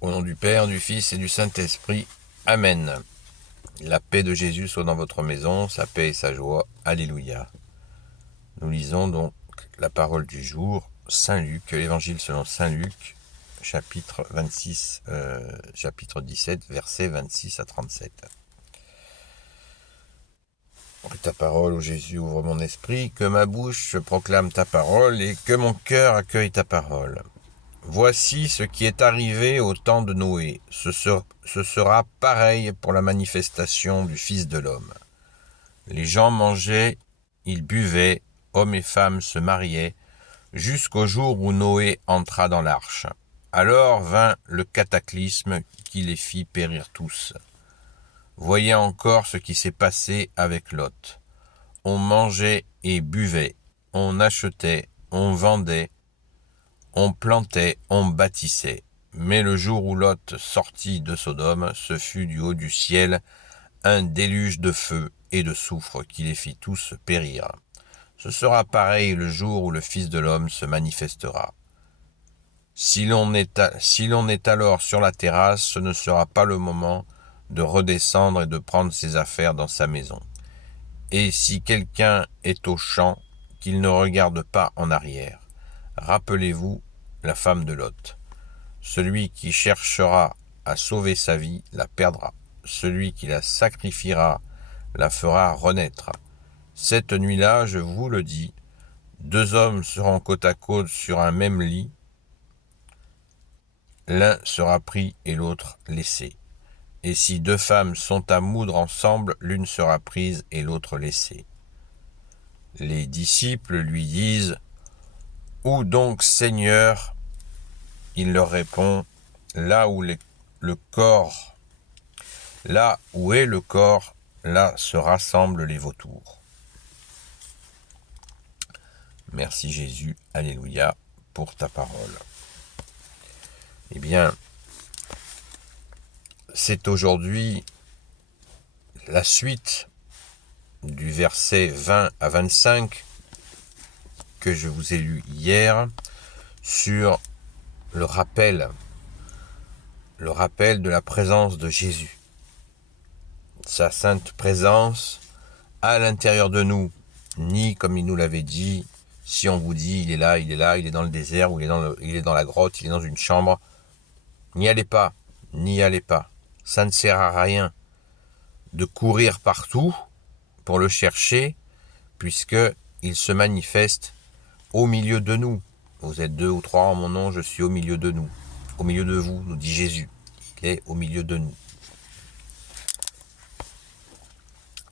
Au nom du Père, du Fils et du Saint-Esprit. Amen. La paix de Jésus soit dans votre maison, sa paix et sa joie. Alléluia. Nous lisons donc la parole du jour, Saint Luc, l'évangile selon Saint Luc, chapitre 17, versets 26 à 37. Que ta parole, ô Jésus, ouvre mon esprit, que ma bouche proclame ta parole et que mon cœur accueille ta parole. Voici ce qui est arrivé au temps de Noé. Ce sera pareil pour la manifestation du Fils de l'homme. Les gens mangeaient, ils buvaient, hommes et femmes se mariaient, jusqu'au jour où Noé entra dans l'arche. Alors vint le cataclysme qui les fit périr tous. Voyez encore ce qui s'est passé avec Lot. On mangeait et buvait, on achetait, on vendait, on plantait, on bâtissait. Mais le jour où Lot sortit de Sodome, ce fut du haut du ciel un déluge de feu et de soufre qui les fit tous périr. Ce sera pareil le jour où le Fils de l'homme se manifestera. Si l'on est alors sur la terrasse, ce ne sera pas le moment de redescendre et de prendre ses affaires dans sa maison. Et si quelqu'un est au champ, qu'il ne regarde pas en arrière. Rappelez-vous la femme de Lot. Celui qui cherchera à sauver sa vie la perdra. Celui qui la sacrifiera la fera renaître. Cette nuit-là, je vous le dis, 2 hommes seront côte à côte sur un même lit. L'un sera pris et l'autre laissé. Et si 2 femmes sont à moudre ensemble, l'une sera prise et l'autre laissée. Les disciples lui disent « Où donc, Seigneur ?» Il leur répond « Là où est le corps, là se rassemblent les vautours. » Merci Jésus, alléluia, pour ta parole. Eh bien, c'est aujourd'hui la suite du verset 20 à 25 que je vous ai lu hier sur le rappel de la présence de Jésus. Sa sainte présence à l'intérieur de nous, ni comme il nous l'avait dit, si on vous dit il est là, il est dans le désert, ou il est dans la grotte, il est dans une chambre, n'y allez pas, ça ne sert à rien de courir partout pour le chercher, puisque il se manifeste au milieu de nous. Vous êtes 2 ou 3 en mon nom, je suis au milieu de nous. Au milieu de vous, nous dit Jésus. Il est au milieu de nous.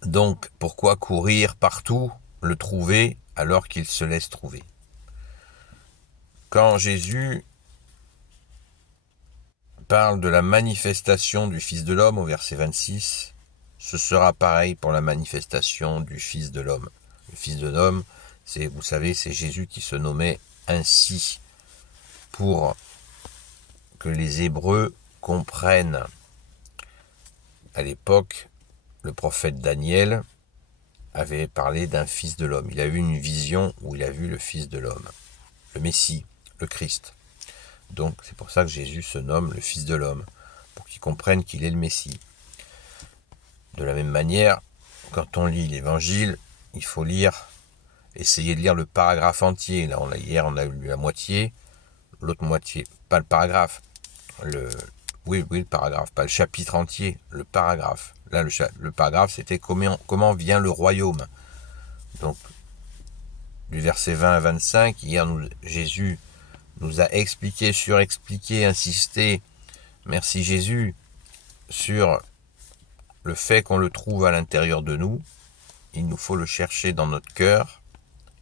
Donc, pourquoi courir partout, le trouver, alors qu'il se laisse trouver? Quand Jésus parle de la manifestation du Fils de l'homme au verset 26, ce sera pareil pour la manifestation du Fils de l'homme. Le Fils de l'homme, vous savez, c'est Jésus qui se nommait ainsi pour que les Hébreux comprennent. À l'époque, le prophète Daniel avait parlé d'un Fils de l'homme. Il a eu une vision où il a vu le Fils de l'homme, le Messie, le Christ. Donc c'est pour ça que Jésus se nomme le Fils de l'homme, pour qu'ils comprennent qu'il est le Messie. De la même manière, quand on lit l'Évangile, il faut essayer de lire le paragraphe entier. Là, hier, on a lu la moitié, l'autre moitié, pas le paragraphe. Le paragraphe, pas le chapitre entier, le paragraphe. Là, le paragraphe, c'était comment vient le royaume. Donc, du verset 20 à 25, hier, Jésus nous a expliqué, surexpliqué, insisté, merci Jésus, sur le fait qu'on le trouve à l'intérieur de nous. Il nous faut le chercher dans notre cœur,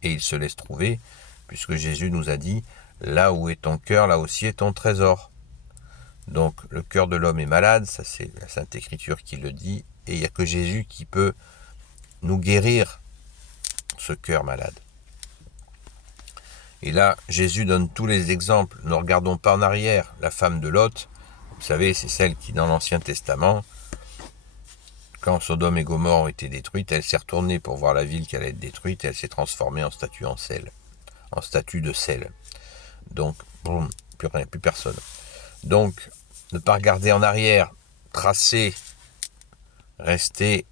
et il se laisse trouver, puisque Jésus nous a dit, là où est ton cœur, là aussi est ton trésor. Donc le cœur de l'homme est malade, ça c'est la Sainte Écriture qui le dit, et il n'y a que Jésus qui peut nous guérir ce cœur malade. Et là, Jésus donne tous les exemples. Ne regardons pas en arrière. La femme de Lot, vous savez, c'est celle qui, dans l'Ancien Testament, quand Sodome et Gomorrhe ont été détruites, elle s'est retournée pour voir la ville qui allait être détruite, et elle s'est transformée en statue de sel. Donc, boum, plus rien, plus personne. Donc, ne pas regarder en arrière, tracer, rester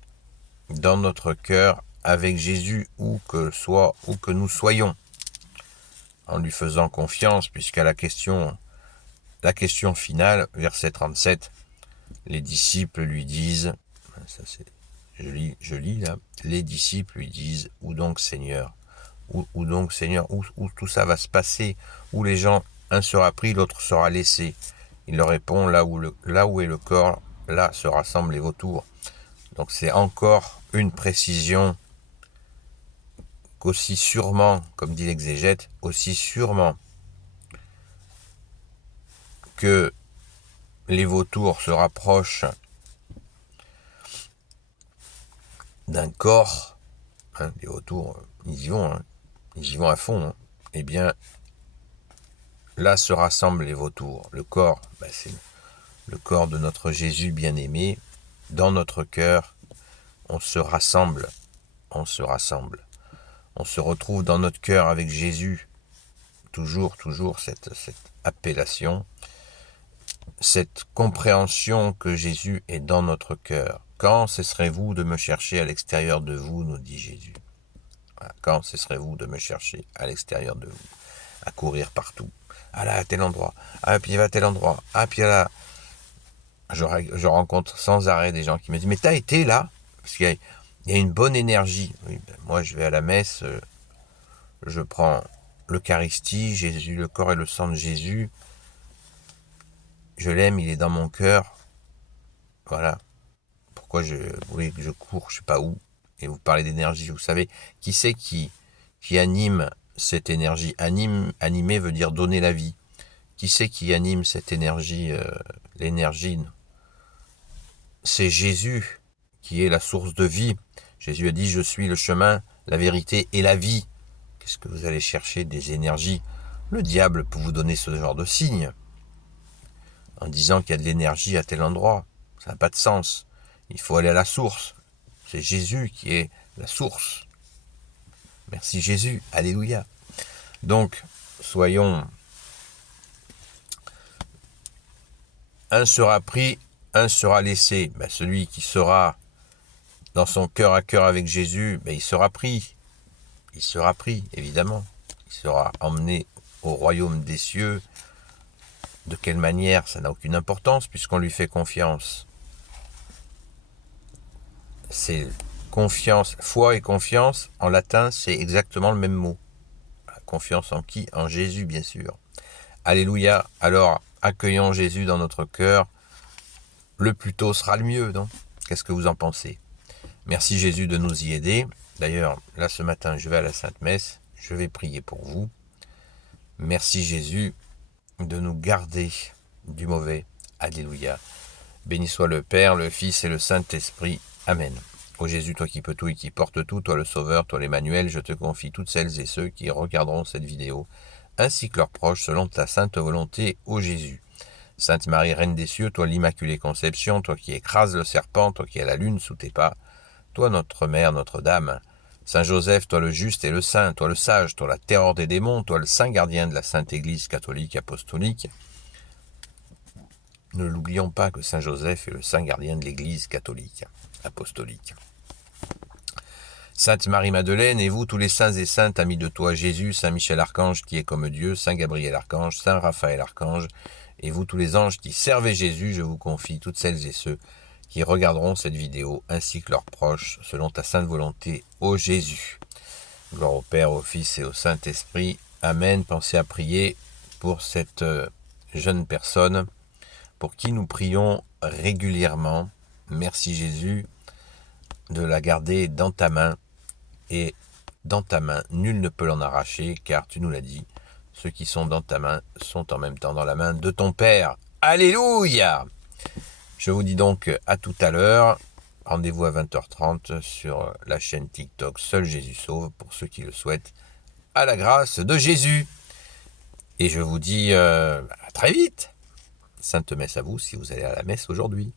dans notre cœur avec Jésus où que nous soyons, en lui faisant confiance, puisqu'à la question finale, verset 37, les disciples lui disent, ça c'est, je lis là, les disciples lui disent, où donc Seigneur, où donc Seigneur, où tout ça va se passer, où les gens, un sera pris, l'autre sera laissé. Il leur répond, là où est le corps, là se rassemblent les vautours. Donc c'est encore une précision qu'aussi sûrement, comme dit l'exégète, aussi sûrement que les vautours se rapprochent d'un corps, hein, les vautours, ils y vont à fond, hein, eh bien, là se rassemblent les vautours. Le corps, c'est le corps de notre Jésus bien-aimé. Dans notre cœur, on se rassemble. On se retrouve dans notre cœur avec Jésus. Toujours cette appellation, cette compréhension que Jésus est dans notre cœur. Quand cesserez-vous de me chercher à l'extérieur de vous, nous dit Jésus. Voilà. Quand cesserez-vous de me chercher à l'extérieur de vous, à courir partout. Ah là, à tel endroit. Ah, puis il va à tel endroit. Ah, puis là. Je rencontre sans arrêt des gens qui me disent « Mais t'as été là ?» Parce qu'il y a une bonne énergie. Oui, moi, je vais à la messe, je prends l'Eucharistie, Jésus, le corps et le sang de Jésus. Je l'aime, il est dans mon cœur. Voilà. Pourquoi vous voulez que je cours, je sais pas où. Et vous parlez d'énergie, vous savez, qui c'est qui anime cette énergie? Animer veut dire donner la vie. Qui c'est qui anime cette énergie, l'énergie? C'est Jésus qui est la source de vie. Jésus a dit, je suis le chemin, la vérité et la vie. Qu'est-ce que vous allez chercher? Des énergies. Le diable peut vous donner ce genre de signe, en disant qu'il y a de l'énergie à tel endroit. Ça n'a pas de sens. Il faut aller à la source. C'est Jésus qui est la source. Merci Jésus. Alléluia. Donc, soyons... Un sera pris, un sera laissé. Celui qui sera dans son cœur à cœur avec Jésus, il sera pris. Il sera pris, évidemment. Il sera emmené au royaume des cieux. De quelle manière? Ça n'a aucune importance puisqu'on lui fait confiance. C'est confiance, foi et confiance, en latin, c'est exactement le même mot. Confiance en qui? En Jésus, bien sûr. Alléluia. Alors, accueillons Jésus dans notre cœur. Le plus tôt sera le mieux, non? Qu'est-ce que vous en pensez? Merci Jésus de nous y aider. D'ailleurs, là ce matin, je vais à la Sainte Messe. Je vais prier pour vous. Merci Jésus de nous garder du mauvais. Alléluia. Béni soit le Père, le Fils et le Saint-Esprit. Amen. Ô Jésus, toi qui peux tout et qui portes tout, toi le Sauveur, toi l'Emmanuel, je te confie toutes celles et ceux qui regarderont cette vidéo, ainsi que leurs proches, selon ta sainte volonté, ô Jésus. Sainte Marie, Reine des cieux, toi l'Immaculée Conception, toi qui écrases le serpent, toi qui as la lune sous tes pas, toi notre Mère, Notre-Dame. Saint Joseph, toi le juste et le saint, toi le sage, toi la terreur des démons, toi le saint gardien de la Sainte Église catholique apostolique. Ne l'oublions pas que Saint Joseph est le saint gardien de l'Église catholique apostolique. Sainte Marie-Madeleine, et vous tous les saints et saintes, amis de toi Jésus, Saint Michel Archange qui est comme Dieu, Saint Gabriel Archange, Saint Raphaël Archange, et vous tous les anges qui servez Jésus, je vous confie toutes celles et ceux qui regarderont cette vidéo, ainsi que leurs proches, selon ta sainte volonté, ô Jésus. Gloire au Père, au Fils et au Saint-Esprit. Amen. Pensez à prier pour cette jeune personne, pour qui nous prions régulièrement. Merci Jésus de la garder dans ta main, et dans ta main, nul ne peut l'en arracher, car tu nous l'as dit, ceux qui sont dans ta main sont en même temps dans la main de ton Père. Alléluia! Je vous dis donc à tout à l'heure. Rendez-vous à 20h30 sur la chaîne TikTok Seul Jésus Sauve, pour ceux qui le souhaitent, à la grâce de Jésus. Et je vous dis à très vite. Sainte messe à vous si vous allez à la messe aujourd'hui.